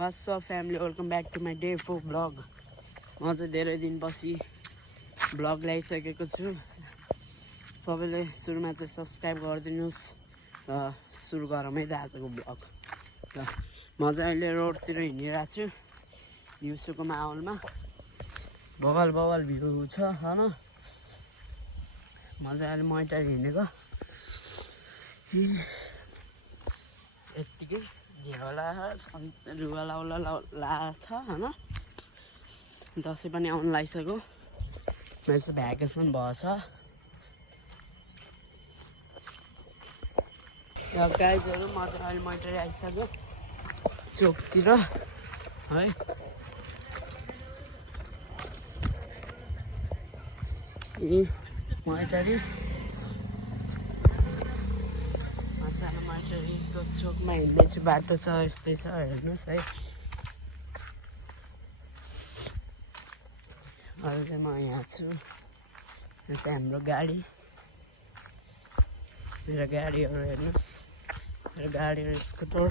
What's up family, welcome back to my day 4 vlog. म चाहिँ धेरै दिनपछि भ्लग ल्याइसकेको छु। सबैले सुरुमा चाहिँ सब्स्क्राइब गरिदिनुस् र सुरु गरौँ है त आजको भ्लग। र म चाहिँ अहिले रोडतिर हिँडिरहेको छु दिउँसोको माहौलमा। बगल बगल भ्यू छ हैन। म चाहिँ अहिले मैटार हिँडेको यतिकै झेला रुवाला छ हैन। दसैँ पनि आउनु लागिसक्यो। मेरो चाहिँ भ्याकेसन भएछ। र गाइजहरु म चाहिँ अहिले मैटारी आइसक्यो चोकतिर है। मैटारी मैटारीको चोकमा हिँड्दैछु। बाटो छ यस्तै छ हेर्नुहोस् है। अहिले चाहिँ म यहाँ छु। यो चाहिँ हाम्रो गाडी। मेरो गाडीहरू हेर्नुहोस्। मेरो गाडीहरू स्कुटर।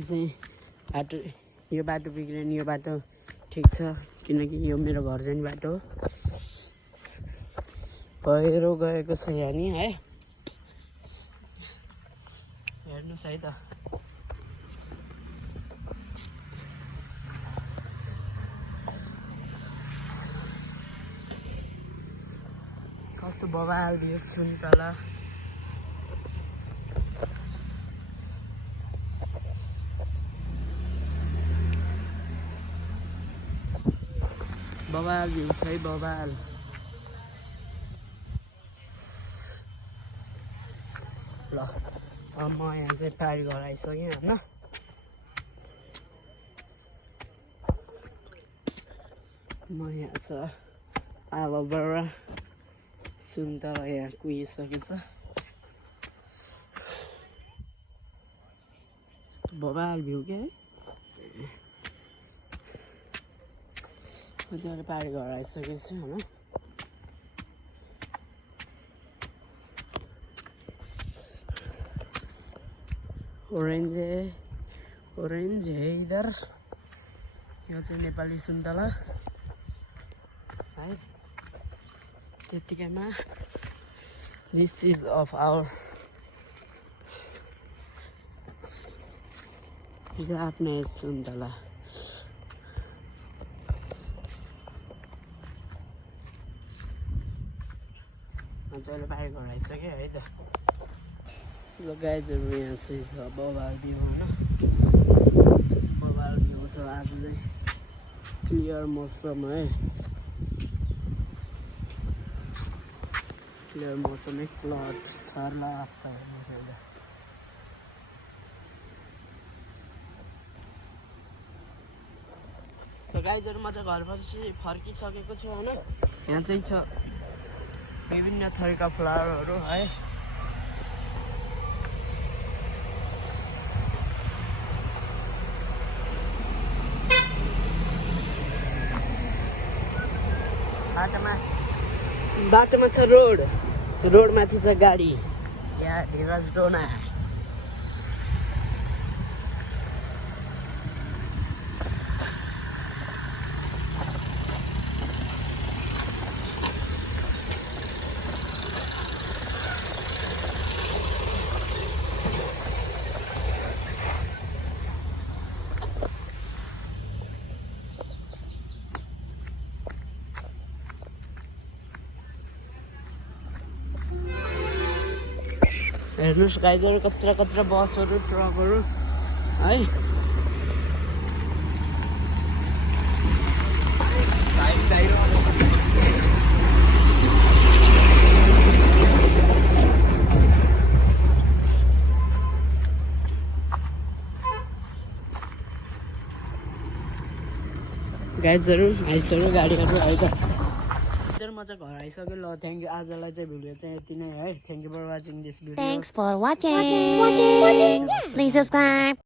चाहिँ बाटो यो बाटो बिग्रियो नि यो बाटो ठिक छ किनकि यो मेरो घर जाने बाटो हो। पहिरो गएको छ यहाँ नि है। हेर्नुहोस् है त। कस्तो बवाल भ्यू सुन्तला। बवाल भ्यू छ है बवाल। ल अब म यहाँ चाहिँ पार गराइसकेँ होइन। म यहाँ छ एलोभेरा सुन्तला यहाँ कुहिसकेछ। बवाल भ्यू क्या है। मजाले पार गराइसकेको छु होइन। ऑरेंज है इधर। यो चाहिँ नेपाली सुन्तला है। त्यतिकैमा दिस इज अफ आवर आफ्नै सुन्तला। मजाले पार गराइसक्यो है त। ल गाइजहरु यहाँ चाहिँ छ बवाल भ्यू होइन। बवाल भ्यू छ। आज चाहिँ क्लियर मौसम है। क्लियर मौसम है। क्लाउड छर्ला आता हेर्नुहोस् अहिले। सो गाइजहरु म चाहिँ घरपछि फर्किसकेको छु होइन। यहाँ चाहिँ छ विभिन्न थरीका फ्लावरहरू है। बाटोमा छ रोड। रोडमाथि छ गाडी। यहाँ धिरज डोना। हेर्नुहोस् गाइजहरु कत्रा कत्रा बसहरू ट्रकहरू है। गाइजहरु आइसक्यो गाडीहरू है त। म चाहिँ घर आइसक्यो। ल थ्याङ्क यू। आजलाई चाहिँ भिडियो चाहिँ यति नै है। Thank you for watching this video. Thanks for watching. Please subscribe.